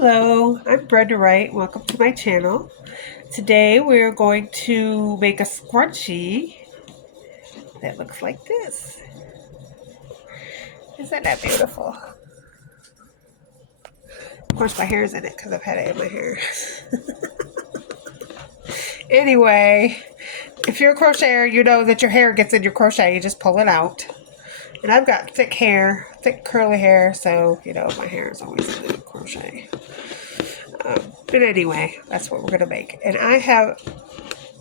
Hello, I'm Brenda Wright. Welcome to my channel. Today we're going to make a scrunchie that looks like this. Isn't that beautiful? Of course my hair's in it because I've had it in my hair. Anyway, if you're a crocheter, you know that your hair gets in your crochet. You just pull it out. And I've got thick hair, thick curly hair, so you know my hair is always in the crochet. But anyway, that's what we're going to make. And I have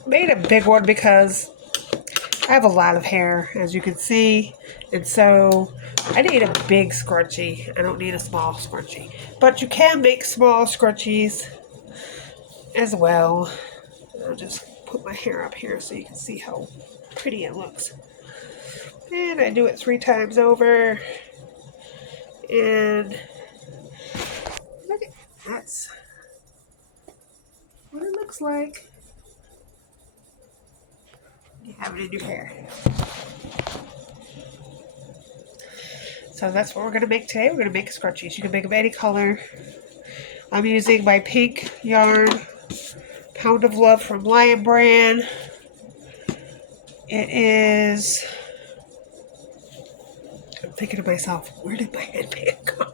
made a big one because I have a lot of hair, as you can see, and so I need a big scrunchie. I don't need a small scrunchie. But you can make small scrunchies as well. I'll just put my hair up here so you can see how pretty it looks. And I do it 3 times over. And look at that's what it looks like. You have it in your hair. So that's what we're going to make today. We're going to make scrunchies. You can make them any color. I'm using my pink yarn, Pound of Love from Lion Brand. It is, I'm thinking to myself, where did my headband go?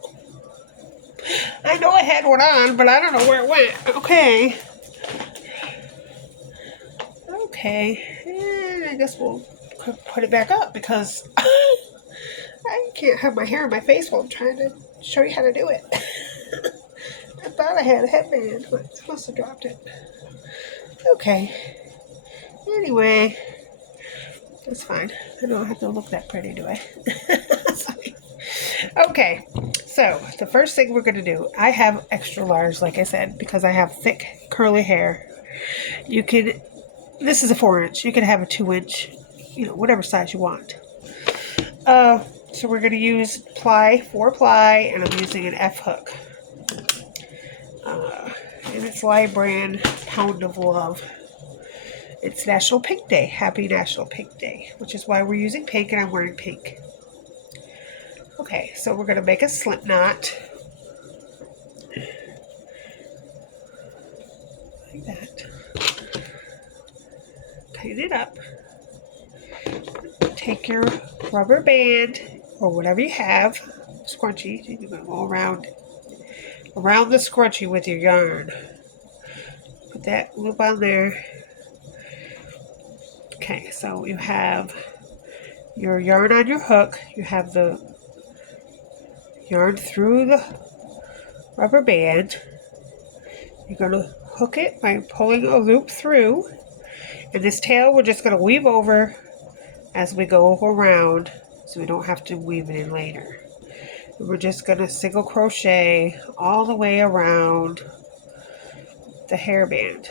I know I had one on, but I don't know where it went. Okay. And I guess we'll put it back up because I can't have my hair in my face while I'm trying to show you how to do it. I thought I had a headband, but I must have dropped it. Okay. Anyway, that's fine. I don't have to look that pretty, do I? Okay, so the first thing we're going to do, I have extra large, like I said, because I have thick, curly hair. You can, this is a 4-inch. You can have a 2-inch, you know, whatever size you want. So we're going to use ply, 4 ply, and I'm using an F hook. And it's Lion Brand Pound of Love. It's National Pink Day. Happy National Pink Day, which is why we're using pink and I'm wearing pink. Okay, so we're going to make a slip knot. Like that. Tighten it up. Take your rubber band or whatever you have, scrunchie. You're going to go around the scrunchie with your yarn. Put that loop on there. Okay, so you have your yarn on your hook. You have the yarn through the rubber band. You're going to hook it by pulling a loop through. And this tail we're just going to weave over as we go around so we don't have to weave it in later. And we're just going to single crochet all the way around the hairband.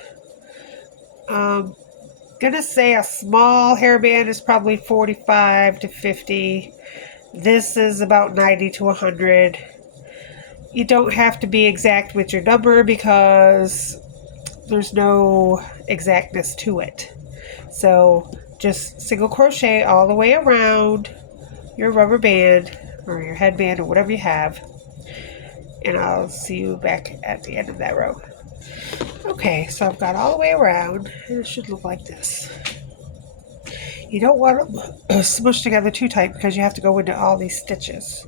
Gonna say a small hairband is probably 45 to 50. This is about 90 to 100. You don't have to be exact with your number because there's no exactness to it. So just single crochet all the way around your rubber band or your headband or whatever you have. And I'll see you back at the end of that row. Okay, so I've got all the way around, and it should look like this. You don't want to smush together too tight because you have to go into all these stitches.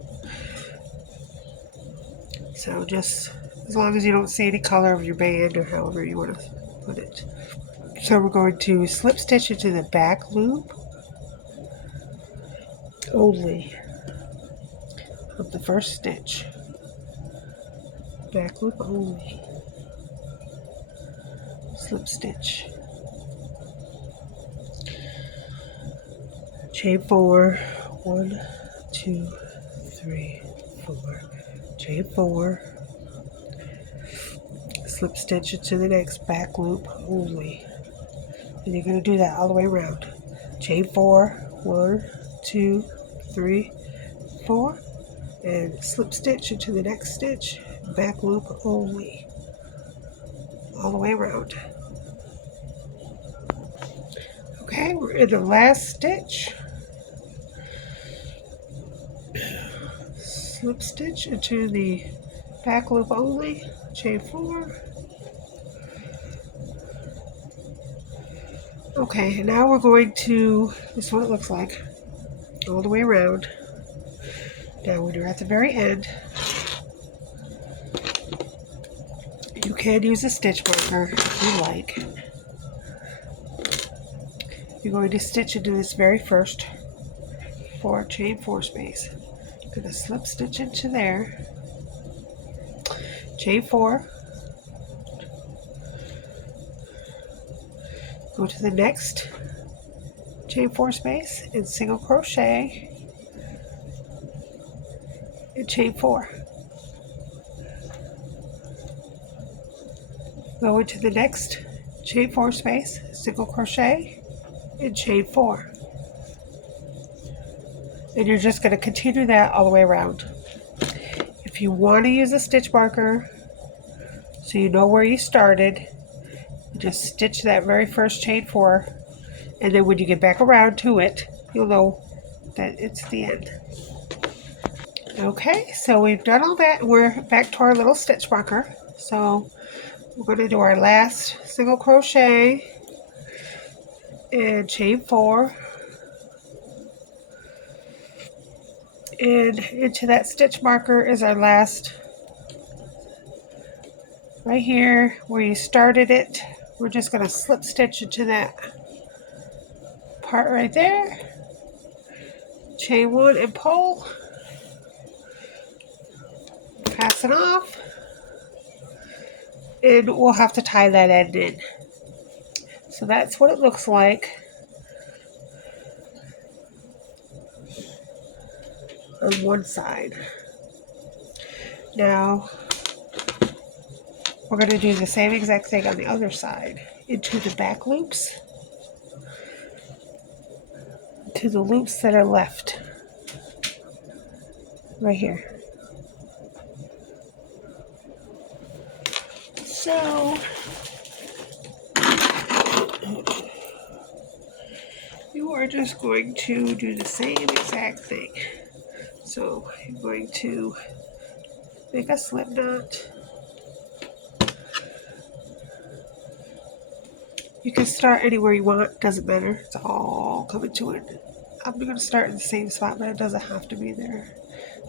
So just as long as you don't see any color of your band or however you want to put it. So we're going to slip stitch into the back loop only of the first stitch. Back loop only. Slip stitch. Chain 4, 1, 2, 3, 4. Chain 4. Slip stitch into the next back loop only. And you're going to do that all the way around. Chain 4, 1, 2, 3, 4. And slip stitch into the next stitch, back loop only. All the way around. Okay, we're in the last stitch. Slip stitch into the back loop only, chain 4. Okay, now we're going to, this is what it looks like, all the way around. Now when you're at the very end, you can use a stitch marker if you like. You're going to stitch into this very first chain 4 space. I'm going to slip stitch into there, chain 4, go to the next chain 4 space and single crochet and chain 4. Go into the next chain 4 space, single crochet and chain 4. And you're just going to continue that all the way around. If you want to use a stitch marker so you know where you started, just stitch that very first chain 4, and then when you get back around to it, you'll know that it's the end. Okay, so we've done all that. We're back to our little stitch marker. So we're going to do our last single crochet and chain 4. And into that stitch marker is our last, right here where you started it. We're just going to slip stitch into that part right there, chain 1 and pull, pass it off, and we'll have to tie that end in. So that's what it looks like on one side. Now we're going to do the same exact thing on the other side, into the back loops, to the loops that are left right here. So you are just going to do the same exact thing. So you're going to make a slip knot. You can start anywhere you want, doesn't matter. It's all coming to it. I'm going to start in the same spot, but it doesn't have to be there.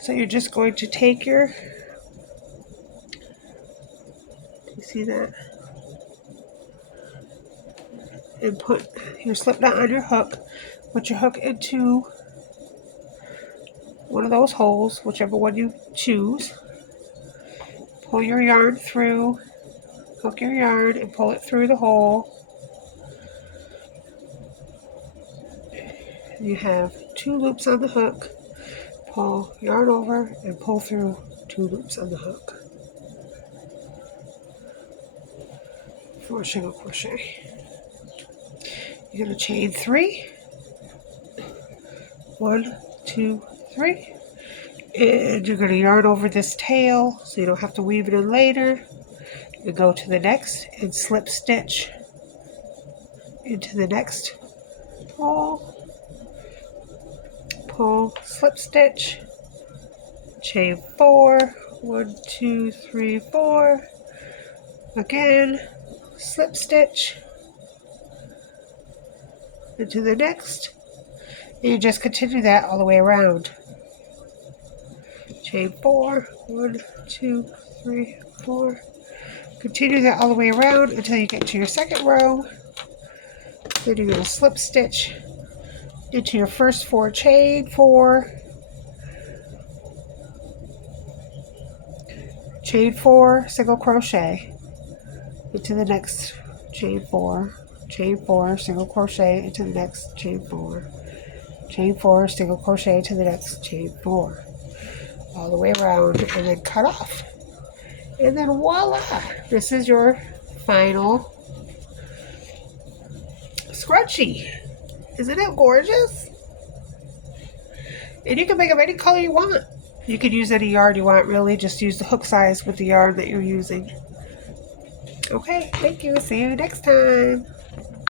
So you're just going to take your, you see that? And put your slip knot on your hook. Put your hook into one of those holes, whichever one you choose. Pull your yarn through, hook your yarn and pull it through the hole. You have 2 loops on the hook. Pull yarn over and pull through 2 loops on the hook for a single crochet. You're going to chain 3. 1, 2, 3. And you're going to yarn over this tail so you don't have to weave it in later. You go to the next and slip stitch into the next pull, pull, slip stitch, chain 4, 1, 2, 3, 4, again, slip stitch into the next, and you just continue that all the way around. Chain 4, 1, 2, 3, 4. Continue that all the way around until you get to your second row. Then you're going to slip stitch into your first 4 chain 4, chain 4, single crochet into the next chain 4, chain 4, single crochet into the next chain 4, chain 4, single crochet into the next chain 4, all the way around, and then cut off. And then voila, this is your final scrunchie. Isn't it gorgeous? And you can make them any color you want. You can use any yarn you want, really. Just use the hook size with the yarn that you're using. Okay, thank you. See you next time.